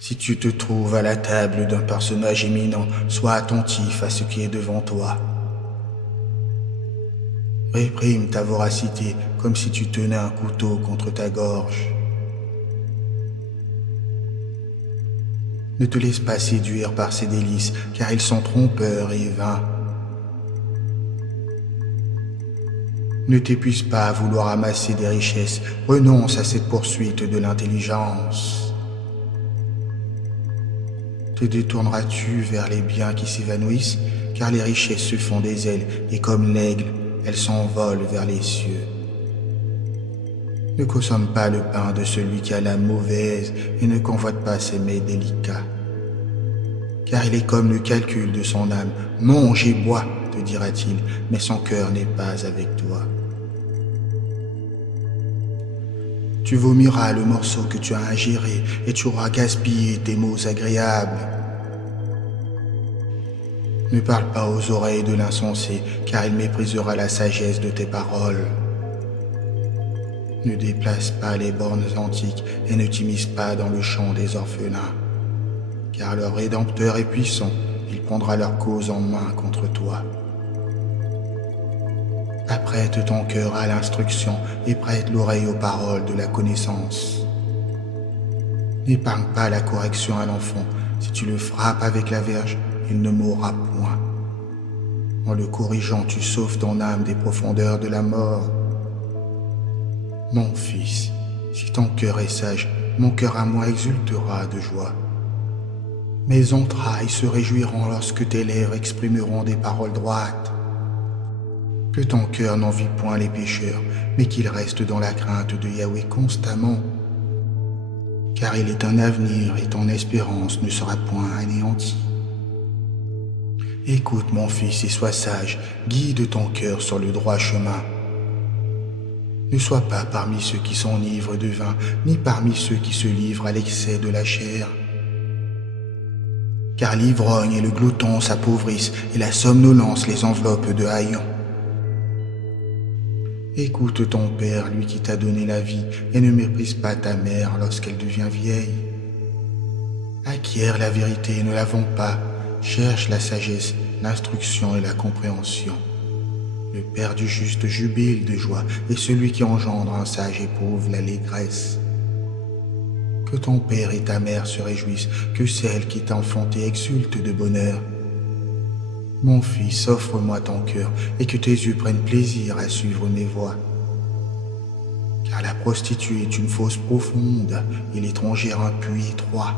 Si tu te trouves à la table d'un personnage éminent, sois attentif à ce qui est devant toi. Réprime ta voracité comme si tu tenais un couteau contre ta gorge. Ne te laisse pas séduire par ces délices, car ils sont trompeurs et vains. Ne t'épuise pas à vouloir amasser des richesses, renonce à cette poursuite de l'intelligence. Te détourneras-tu vers les biens qui s'évanouissent, car les richesses se font des ailes, et comme l'aigle, elles s'envolent vers les cieux. Ne consomme pas le pain de celui qui a l'âme mauvaise, et ne convoite pas ses mets délicats. Car il est comme le calcul de son âme, mange et bois, te dira-t-il, mais son cœur n'est pas avec toi. Tu vomiras le morceau que tu as ingéré et tu auras gaspillé tes mots agréables. Ne parle pas aux oreilles de l'insensé, car il méprisera la sagesse de tes paroles. Ne déplace pas les bornes antiques et ne t'immisce pas dans le champ des orphelins, car leur Rédempteur est puissant, il prendra leur cause en main contre toi. Apprête ton cœur à l'instruction et prête l'oreille aux paroles de la connaissance. N'épargne pas la correction à l'enfant, si tu le frappes avec la verge, il ne mourra point. En le corrigeant, tu sauves ton âme des profondeurs de la mort. Mon fils, si ton cœur est sage, mon cœur à moi exultera de joie. Mes entrailles se réjouiront lorsque tes lèvres exprimeront des paroles droites. Que ton cœur n'envie point les pécheurs, mais qu'il reste dans la crainte de Yahweh constamment. Car il est un avenir et ton espérance ne sera point anéantie. Écoute mon fils et sois sage, guide ton cœur sur le droit chemin. Ne sois pas parmi ceux qui s'enivrent de vin, ni parmi ceux qui se livrent à l'excès de la chair. Car l'ivrogne et le glouton s'appauvrissent et la somnolence les enveloppe de haillons. Écoute ton père, lui qui t'a donné la vie, et ne méprise pas ta mère lorsqu'elle devient vieille. Acquiert la vérité et ne la vends pas, cherche la sagesse, l'instruction et la compréhension. Le Père du juste jubile de joie, et celui qui engendre un sage éprouve l'allégresse. Que ton père et ta mère se réjouissent, que celle qui t'a enfanté exulte de bonheur. Mon fils, offre-moi ton cœur, et que tes yeux prennent plaisir à suivre mes voies. Car la prostituée est une fosse profonde, et l'étrangère un puits étroit.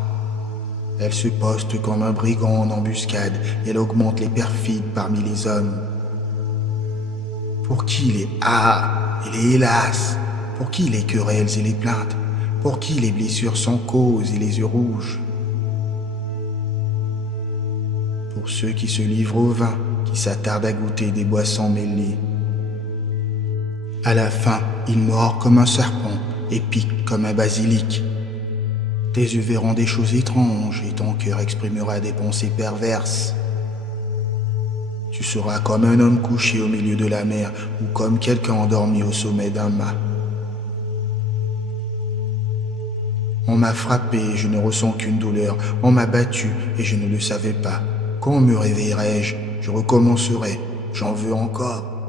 Elle se poste comme un brigand en embuscade, et elle augmente les perfides parmi les hommes. Pour qui les ah et les hélas? Pour qui les querelles et les plaintes? Pour qui les blessures sans cause et les yeux rouges? Pour ceux qui se livrent au vin, qui s'attardent à goûter des boissons mêlées. À la fin, il mord comme un serpent et pique comme un basilic. Tes yeux verront des choses étranges et ton cœur exprimera des pensées perverses. Tu seras comme un homme couché au milieu de la mer ou comme quelqu'un endormi au sommet d'un mât. On m'a frappé et je ne ressens qu'une douleur. On m'a battu et je ne le savais pas. Quand me réveillerai-je? Je recommencerai. J'en veux encore.